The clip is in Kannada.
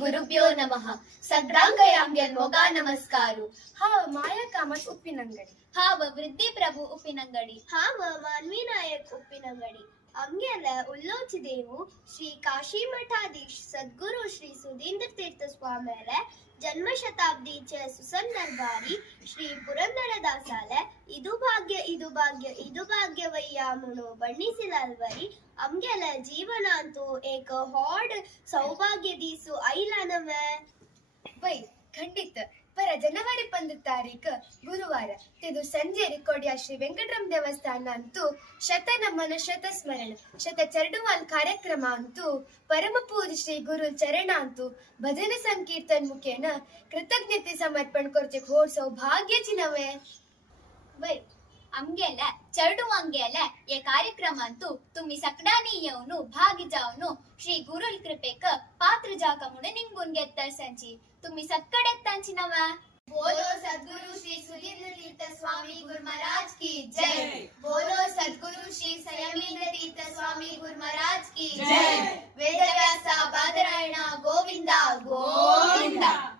गुरुभ्यो नमः. सग्रांगयांग्यल मोगा नमस्कारू. हाव माया कामत उप्पिनंगडी. हाव वृद्धि प्रभु उप्पिनंगडी. हाव मानवी नायक उप्पिनंगडी. ಅಂಗೆಲ್ಲ ಉಲ್ಲೋಚಿದೇವು ಶ್ರೀ ಕಾಶಿ ಮಠಾಧೀಶ್ ಸದ್ಗುರು ಶ್ರೀ ಸುಧೀಂದ್ರ ತೀರ್ಥ ಸ್ವಾಮಿಯರ ಜನ್ಮ ಶತಾಬ್ದಿಯ ಸುಸಂದರ್ಭಾರಿ ಶ್ರೀ ಪುರಂದರದಾಸಾಲ ಇದು ಭಾಗ್ಯವಯ್ಯಾಮುನು ಬಣ್ಣಿಸಿಲಲ್ವರಿ ಅಂಗೆಲ್ಲ ಜೀವನ ಅಂತೂ ಏಕ ಹಾಡ್ ಸೌಭಾಗ್ಯ ದೀಸು ಐಲನವ ವೈ ಖಂಡಿತ ಪರ ಜನವರಿ 1 ತಾರೀಕು ಗುರುವಾರ ಇದು ಸಂಜೆ ಕೊಡಿಯ ಶ್ರೀ ವೆಂಕಟರಮ ದೇವಸ್ಥಾನ ಅಂತೂ ಶತನಮನ ಶತಸ್ಮರಣ ಶತ ಚರಡುವಾಲ್ ಕಾರ್ಯಕ್ರಮ ಅಂತೂ ಪರಮ ಪೂಜ ಶ್ರೀ ಗುರು ಚರಣ ಅಂತೂ ಭಜನೆ ಸಂಕೀರ್ತನ್ ಮುಖೇನ ಕೃತಜ್ಞತೆ ಸಮರ್ಪಣೆ ಕೊರ್ಚೆ ಹೋಡ್ ಸೌಭಾಗ್ಯಚಿ ನವೆ ವೈ ಅಮ್ಗೆಲ್ಲ ಚರಡುವಂಗೆಲ್ಲ ये कार्यक्रम ಅಂತೂ तुम्ही सकडानीयवनु भागी जावनु श्री गुरुल कृपेक पात्र जाकमुने निंगुन्ಗೆತ್ತರ ಸಂಚಿ तुम्ही सक्कडेत्तांचिनवा. बोलो सद्गुरु श्री सुधींद्र तीर्थ स्वामी गुरु महाराज की जय.